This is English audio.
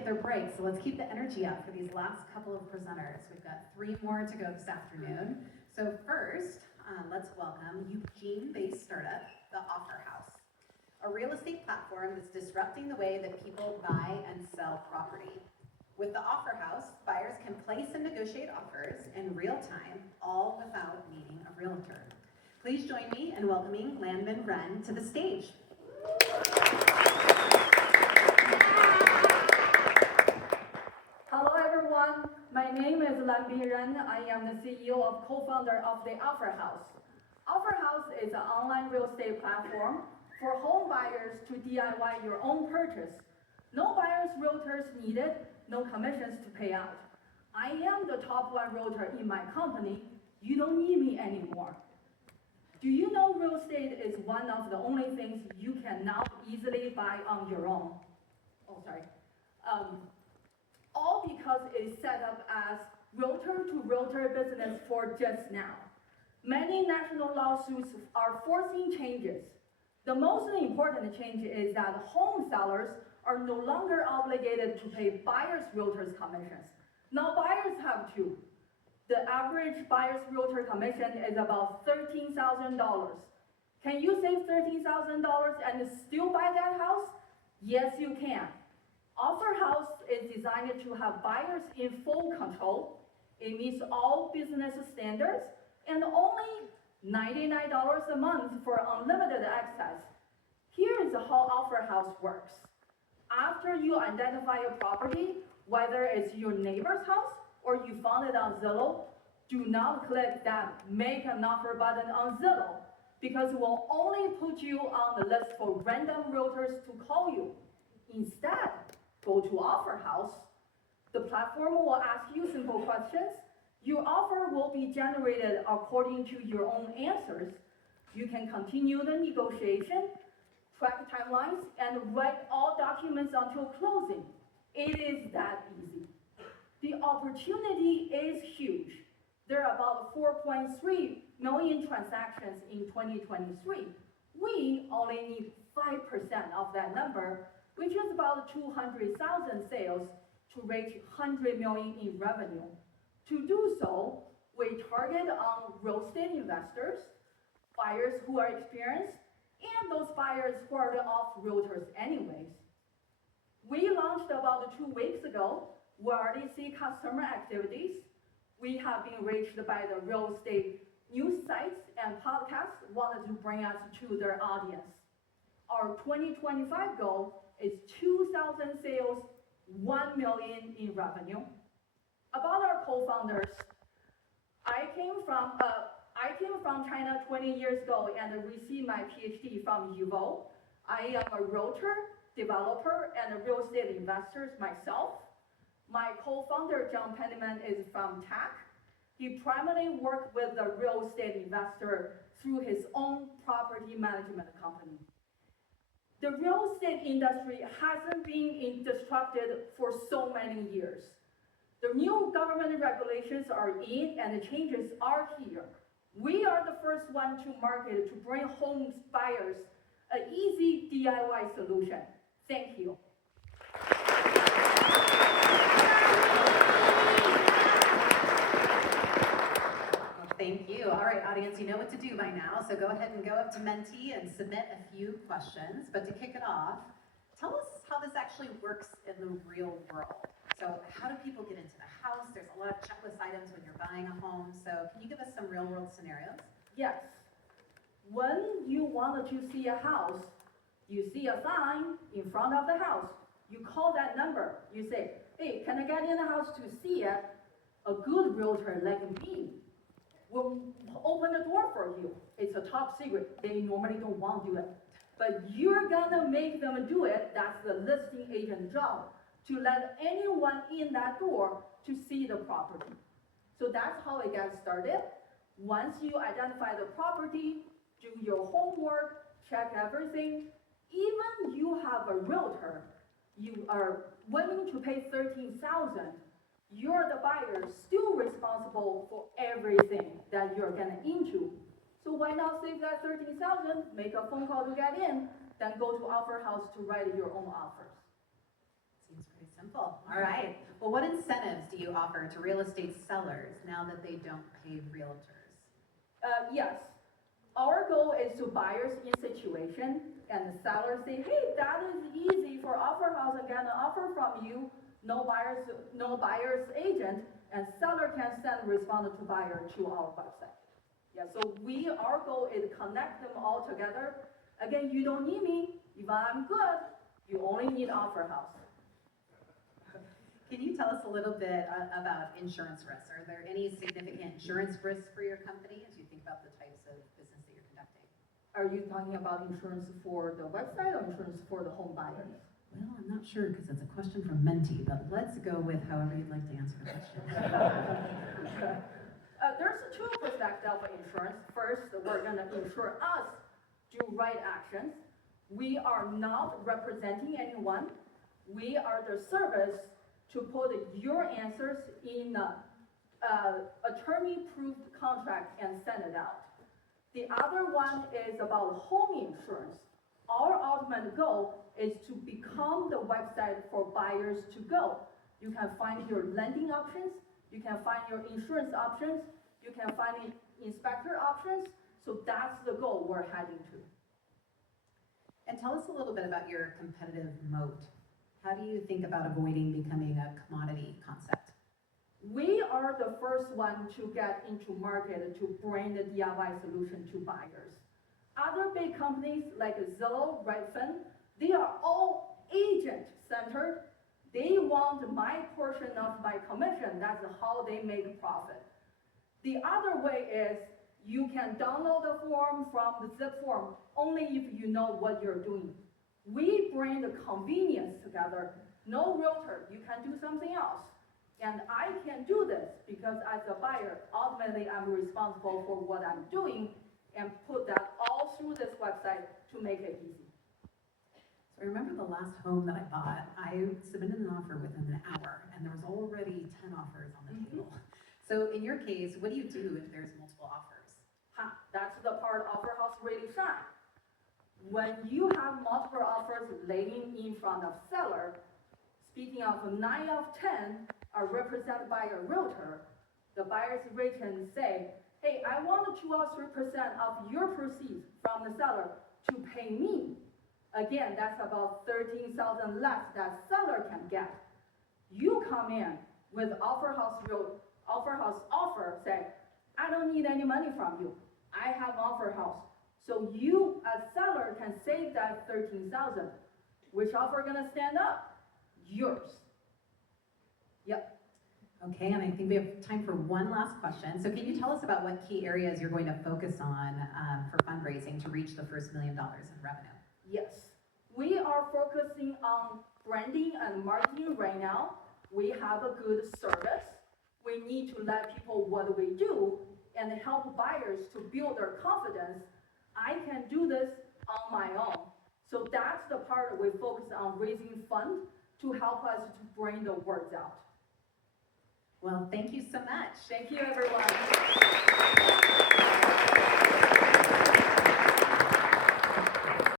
get their break, so let's keep the energy up for these last couple of presenters. We've got 3 more to go this afternoon. So first, let's welcome Eugene-based startup, the Offer Haus, a real estate platform that's disrupting the way that people buy and sell property. With the Offer Haus, buyers can place and negotiate offers in real time, all without needing a realtor. Please join me in welcoming Lanbin Ren to the stage. Hello everyone, my name is Lanbin Ren. I am the CEO and co-founder of the Offer Haus. Offer Haus is an online real estate platform for home buyers to DIY your own purchase. No buyers realtors needed, no commissions to pay out. I am the top 1 realtor in my company. You don't need me anymore. Do you know real estate is one of the only things you can now easily buy on your own? All because it's set up as realtor-to-realtor business for just now. Many national lawsuits are forcing changes. The most important change is that home sellers are no longer obligated to pay buyers' realtors' commissions. Now buyers have to. The average buyer's realtor commission is about $13,000. Can you save $13,000 and still buy that house? Yes, you can. Offer Haus is designed to have buyers in full control. It meets all business standards and only $99 a month for unlimited access. Here is how Offer Haus works. After you identify a property, whether it's your neighbor's house or you found it on Zillow, do not click that Make an Offer button on Zillow, because it will only put you on the list for random realtors to call you. Instead, go to Offer Haus. The platform will ask you simple questions. Your offer will be generated according to your own answers. You can continue the negotiation, track timelines, and write all documents until closing. It is that easy. The opportunity is huge. There are about 4.3 million transactions in 2023. We only need 5% of that number, which is about 200,000 sales to reach 100 million in revenue. To do so, we target on real estate investors, buyers who are experienced, and those buyers who are the off realtors anyways. We launched about 2 weeks ago. We already see customer activities. We have been reached by the real estate news sites and podcasts wanted to bring us to their audience. Our 2025 goal is 2,000 sales, 1 million in revenue. About our co-founders, I came from China 20 years ago and received my PhD from UVO. I am a realtor, developer, and a real estate investor myself. My co-founder, John Penniman, is from tech. He primarily worked with the real estate investor through his own property management company. The real estate industry hasn't been disrupted for so many years. The new government regulations are in and the changes are here. We are the first one to market to bring home buyers an easy DIY solution. Thank you. Thank you. All right, audience, you know what to do by now, so go ahead and go up to Menti and submit a few questions. But to kick it off, tell us how this actually works in the real world. So how do people get into the house? There's a lot of checklist items when you're buying a home. So can you give us some real world scenarios? Yes. When you wanted to see a house, you see a sign in front of the house. You call that number. You say, hey, can I get in the house to see it? A good realtor like me will open the door for you. It's a top secret. They normally don't want to do it. But you're gonna make them do it. That's the listing agent job, to let anyone in that door to see the property. So that's how it gets started. Once you identify the property, do your homework, check everything. Even you have a realtor, you are willing to pay $13,000. You're the buyer, still responsible for everything that you're getting into. So why not save that $13,000, make a phone call to get in, then go to Offer Haus to write your own offers. Seems pretty simple. Simple. All right. Well, what incentives do you offer to real estate sellers now that they don't pay realtors? Yes. Our goal is to buyers in situation and the sellers say, hey, that is easy for Offer House and get an offer from you. No buyer's agent, and seller can send respondent to buyer to our website. Yeah, so our goal is to connect them all together. Again, you don't need me. If I'm good, you only need Offer House. Can you tell us a little bit about insurance risks? Are there any significant insurance risks for your company as you think about the types of business that you're conducting? Are you talking about insurance for the website or insurance for the home buyers? Well, I'm not sure because it's a question from Menti, but let's go with however you'd like to answer the question. There's two perspectives of insurance. First, we're going to insure us do right actions. We are not representing anyone. We are the service to put your answers in attorney-approved contract and send it out. The other one is about home insurance. Our ultimate goal is to become the website for buyers to go. You can find your lending options, you can find your insurance options, you can find inspector options. So that's the goal we're heading to. And tell us a little bit about your competitive moat. How do you think about avoiding becoming a commodity concept? We are the first one to get into market to bring the DIY solution to buyers. Other big companies like Zillow, Redfin, they are all agent-centered. They want my portion of my commission. That's how they make profit. The other way is you can download the form from the zip form only if you know what you're doing. We bring the convenience together. No realtor, you can do something else. And I can do this because as a buyer, ultimately I'm responsible for what I'm doing and put that all through this website to make it easy. So I remember the last home that I bought, I submitted an offer within an hour and there was already 10 offers on the table. So in your case, what do you do if there's multiple offers? That's the part Offer House really shine. When you have multiple offers laying in front of seller, speaking of 9 of 10 are represented by a realtor, the buyer's agent say, hey, I want 2 or 3% of your proceeds from the seller to pay me. Again, that's about $13,000 less that seller can get. You come in with Offer House offer, say, I don't need any money from you. I have Offer House. So you, as seller, can save that $13,000. Which offer gonna stand up? Yours. Yep. Okay, and I think we have time for one last question. So can you tell us about what key areas you're going to focus on for fundraising to reach the first $1 million in revenue? Yes. We are focusing on branding and marketing right now. We have a good service. We need to let people what we do and help buyers to build their confidence. I can do this on my own. So that's the part we focus on raising funds to help us to bring the words out. Well, thank you so much. Thank you, everyone.